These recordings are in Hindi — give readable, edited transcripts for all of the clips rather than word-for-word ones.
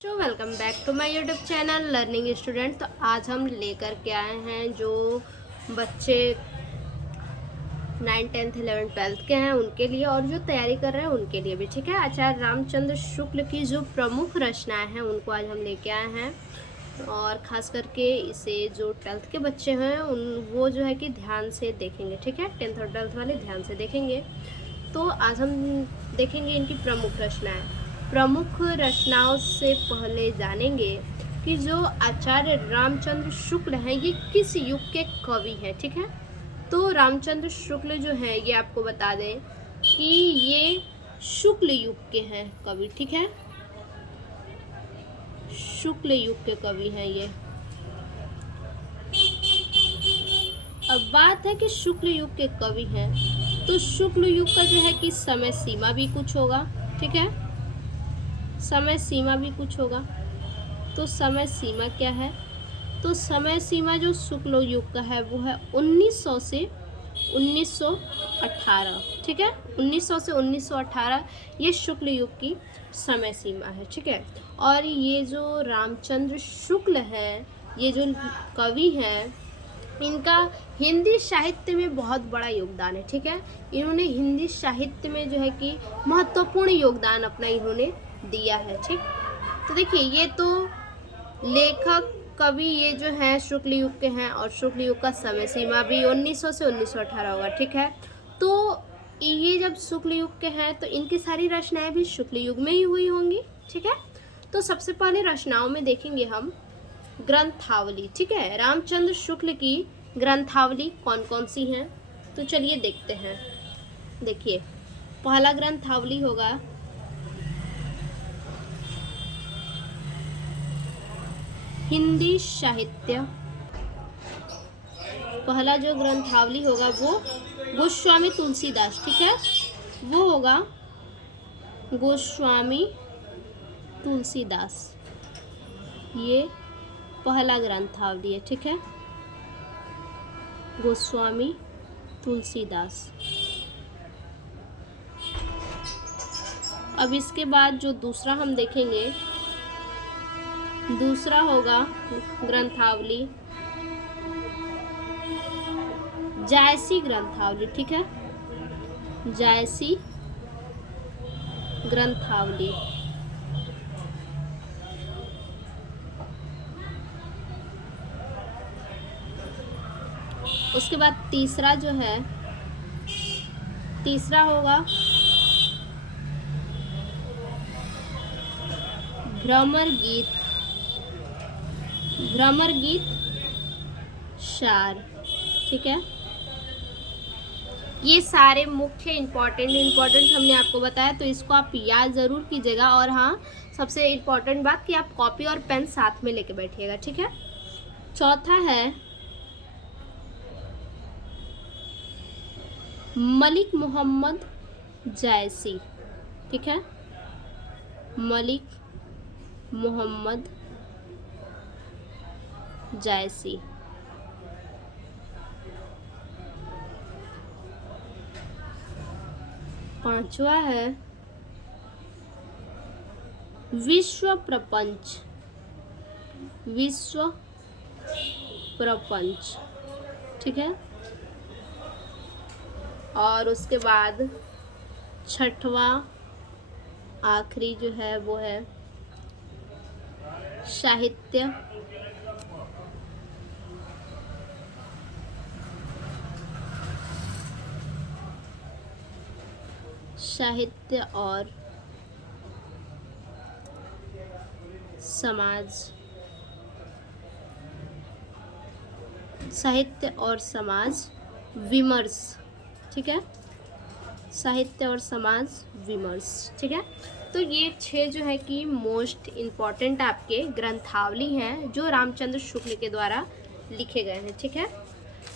Welcome back to my YouTube channel learning student. तो आज हम लेकर के आए हैं जो बच्चे 9, 10, 11, 12 के हैं उनके लिए, और जो तैयारी कर रहे हैं उनके लिए भी। ठीक है, आचार्य रामचंद्र शुक्ल की जो प्रमुख रचनाएं हैं उनको आज हम लेके आए हैं, और ख़ास करके इसे जो 12th के बच्चे हैं उन वो जो है कि ध्यान से देखेंगे। ठीक है, 10th और 12th वाले ध्यान से देखेंगे। तो आज हम देखेंगे इनकी प्रमुख रचनाएं। प्रमुख रचनाओं से पहले जानेंगे कि जो आचार्य रामचंद्र शुक्ल हैं ये किस युग के कवि हैं। ठीक है, तो रामचंद्र शुक्ल जो हैं ये आपको बता दें कि ये शुक्ल युग के हैं कवि। ठीक है, शुक्ल युग के कवि हैं ये। अब बात है कि शुक्ल युग के कवि हैं, तो शुक्ल युग का जो है कि समय सीमा भी कुछ होगा। ठीक है, समय सीमा भी कुछ होगा। तो समय सीमा क्या है? तो समय सीमा जो शुक्ल युग का है वो है 1900 से 1918। ठीक है, 1900 से 1918 ये शुक्ल युग की समय सीमा है। ठीक है, और ये जो रामचंद्र शुक्ल हैं, ये जो कवि हैं, इनका हिंदी साहित्य में बहुत बड़ा योगदान है। ठीक है, इन्होंने हिंदी साहित्य में जो है कि महत्वपूर्ण योगदान अपना इन्होंने दिया है। ठीक, तो देखिए ये तो लेखक कवि ये जो हैं शुक्ल युग के हैं, और शुक्ल युग का समय सीमा भी 1900 से 1918 होगा। ठीक है, तो ये जब शुक्ल युग के हैं तो इनकी सारी रचनाएं भी शुक्ल युग में ही हुई होंगी। ठीक है, तो सबसे पहले रचनाओं में देखेंगे हम ग्रंथावली। ठीक है, रामचंद्र शुक्ल की ग्रंथावली कौन कौन सी हैं, तो चलिए देखते हैं। देखिए, पहला ग्रंथावली होगा हिंदी साहित्य। पहला जो ग्रंथावली होगा वो गोस्वामी तुलसीदास। ठीक है, वो होगा गोस्वामी तुलसीदास, ये पहला ग्रंथावली है। ठीक है, गोस्वामी तुलसीदास। अब इसके बाद जो दूसरा हम देखेंगे, दूसरा होगा ग्रंथावली जायसी ग्रंथावली। ठीक है, जायसी ग्रंथावली। उसके बाद तीसरा जो है, तीसरा होगा भ्रमर गीत, भ्रमर गीत सार। ठीक है, ये सारे मुख्य इम्पोर्टेंट हमने आपको बताया, तो इसको आप याद ज़रूर कीजिएगा। और हाँ, सबसे इम्पोर्टेंट बात कि आप कॉपी और पेन साथ में लेके बैठिएगा। ठीक है, चौथा है मलिक मोहम्मद जायसी। ठीक है, मलिक मोहम्मद जायसी। पांचवा है विश्व प्रपंच, विश्व प्रपंच। ठीक है, और उसके बाद छठवां आखिरी जो है वो है साहित्य, साहित्य और समाज, साहित्य और समाज विमर्श। ठीक है, साहित्य और समाज विमर्श। ठीक है, तो ये 6 जो है कि मोस्ट इम्पॉर्टेंट आपके ग्रंथावली हैं जो रामचंद्र शुक्ल के द्वारा लिखे गए हैं। ठीक है,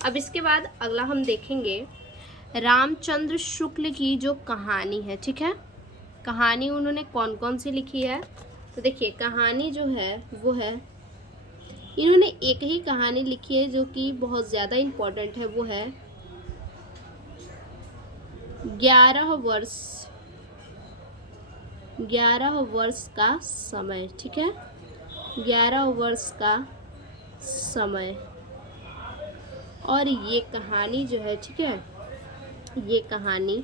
अब इसके बाद अगला हम देखेंगे रामचंद्र शुक्ल की जो कहानी है। ठीक है, कहानी उन्होंने कौन कौन सी लिखी है, तो देखिए कहानी जो है वो है, इन्होंने एक ही कहानी लिखी है जो कि बहुत ज़्यादा इम्पोर्टेंट है, वो है 11 वर्ष 11 वर्ष का समय, ठीक है, 11 वर्ष का समय। और ये कहानी जो है, ठीक है, ये कहानी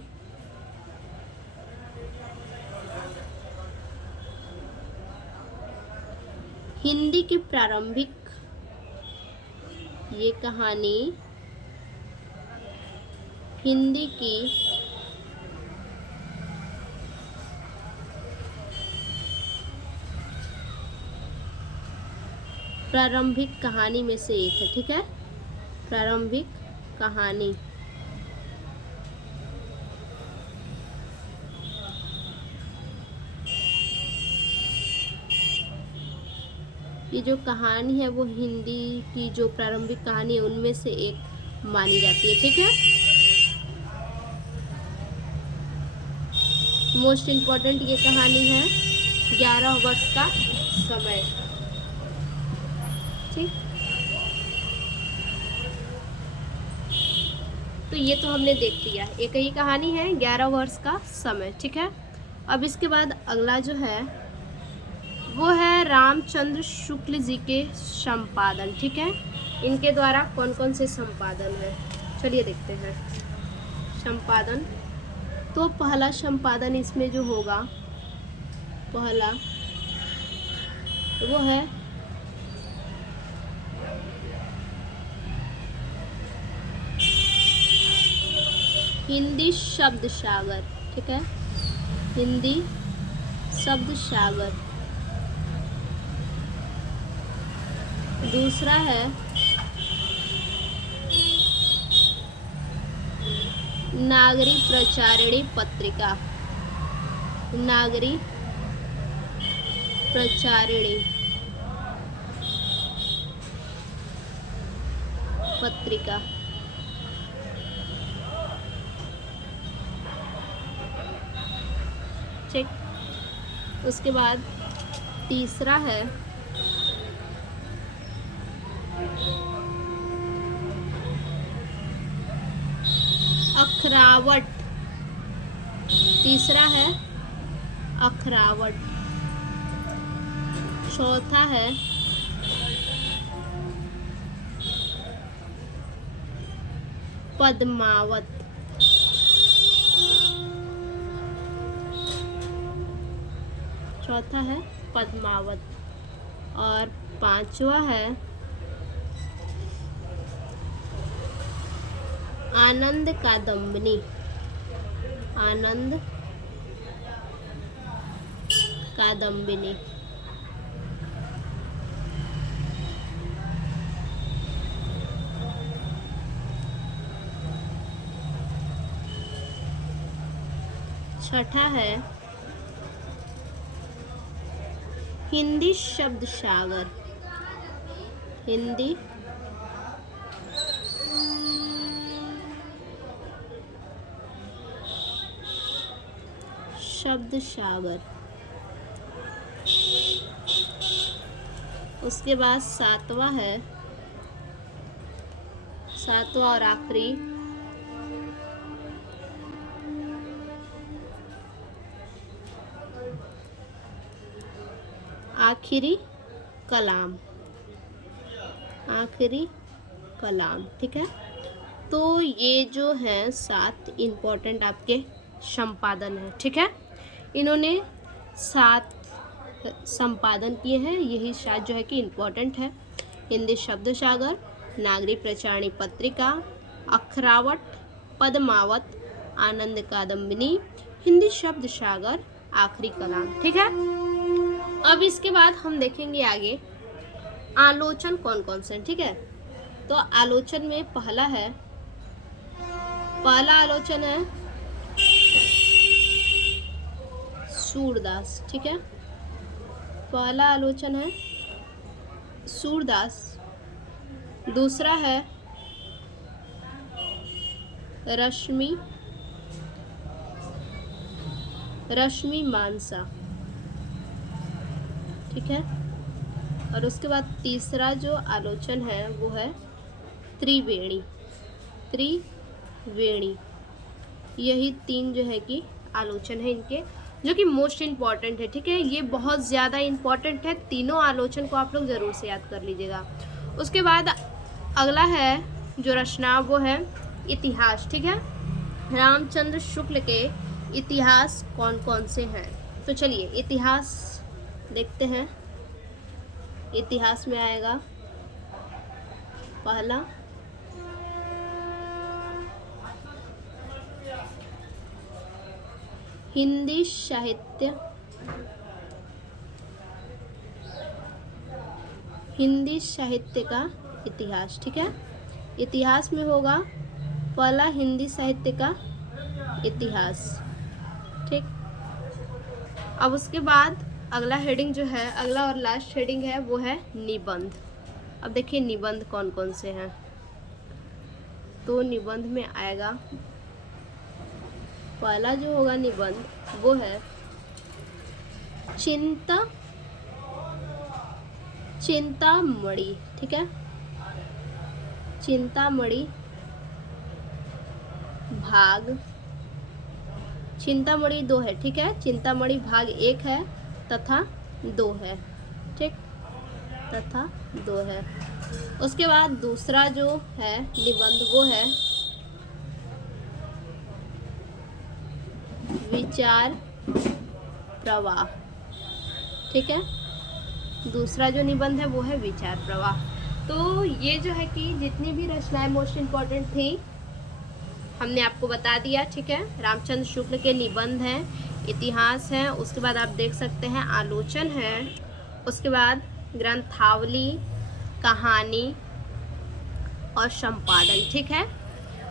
हिंदी की प्रारंभिक, ये कहानी हिंदी की प्रारंभिक कहानी में से एक है, ठीक है, प्रारंभिक कहानी। ये जो कहानी है वो हिंदी की जो प्रारंभिक कहानी है उनमें से एक मानी जाती है, ठीक है। मोस्ट इम्पोर्टेंट ये कहानी है 11 वर्ष का समय, ठीक। तो ये तो हमने देख लिया, एक ही कहानी है 11 वर्ष का समय, ठीक है। अब इसके बाद अगला जो है वो है रामचंद्र शुक्ल जी के संपादन, ठीक है। इनके द्वारा कौन कौन से संपादन है, चलिए देखते हैं। संपादन, तो पहला संपादन इसमें जो होगा, पहला वो है हिंदी शब्द सागर, ठीक है, हिंदी शब्द सागर। दूसरा है नागरी प्रचारिणी पत्रिका, नागरी प्रचारिणी पत्रिका। ठीक, उसके बाद तीसरा है अखरावट, तीसरा है अखरावट। चौथा है पद्मावत, चौथा है पद्मावत। और पांचवा है आनंद कादम्बिनी, आनंद कादम्बिनी। छठा है हिंदी शब्द सागर, हिंदी शब्द सागर। उसके बाद सातवां है, सातवां और आखिरी आखिरी कलाम, आखिरी कलाम, ठीक है। तो ये जो है 7 इम्पोर्टेंट आपके संपादन है, ठीक है। इन्होंने 7 संपादन किए हैं, यही 7 जो है कि इम्पोर्टेंट है। हिंदी शब्द सागर, नागरी प्रचारिणी पत्रिका, अखरावट, पद्मावत, आनंद कादम्बिनी, हिंदी शब्द सागर, आखिरी कलाम, ठीक है। अब इसके बाद हम देखेंगे आगे आलोचन कौन कौन से, ठीक है। तो आलोचन में पहला आलोचन है सूरदास, ठीक है, पहला आलोचन है सूरदास। दूसरा है रश्मि मानसा, ठीक है। और उसके बाद तीसरा जो आलोचन है वो है त्रिवेणी, यही 3 जो है कि आलोचन है इनके जो कि मोस्ट इम्पॉर्टेंट है, ठीक है। ये बहुत ज़्यादा इम्पॉर्टेंट है, तीनों आलोचन को आप लोग ज़रूर से याद कर लीजिएगा। उसके बाद अगला है जो रचना वो है इतिहास, ठीक है। रामचंद्र शुक्ल के इतिहास कौन कौन से हैं? तो चलिए इतिहास देखते हैं। इतिहास में आएगा पहला हिंदी साहित्य, हिंदी साहित्य का इतिहास, ठीक है। इतिहास में होगा पहला हिंदी साहित्य का इतिहास, ठीक। अब उसके बाद अगला हेडिंग जो है, अगला और लास्ट हेडिंग है वो है निबंध। अब देखिए निबंध कौन कौन से हैं। तो निबंध में आएगा पहला जो होगा निबंध वो है चिंतामणि, ठीक है। चिंतामणि भाग, चिंतामणि 2 है, ठीक है। चिंतामणि भाग 1 है तथा 2 है, ठीक, तथा 2 है। उसके बाद दूसरा जो है निबंध वो है विचार प्रवाह, ठीक है। दूसरा जो निबंध है वो है विचार प्रवाह। तो ये जो है कि जितनी भी रचनाएं मोस्ट इम्पॉर्टेंट थी हमने आपको बता दिया, ठीक है। रामचंद्र शुक्ल के निबंध हैं, इतिहास है, उसके बाद आप देख सकते हैं आलोचन है, उसके बाद ग्रंथावली, कहानी और संपादन, ठीक है।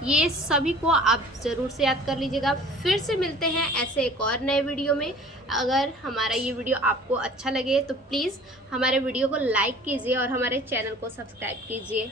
ये सभी को आप ज़रूर से याद कर लीजिएगा। फिर से मिलते हैं ऐसे एक और नए वीडियो में। अगर हमारा ये वीडियो आपको अच्छा लगे तो प्लीज़ हमारे वीडियो को लाइक कीजिए और हमारे चैनल को सब्सक्राइब कीजिए।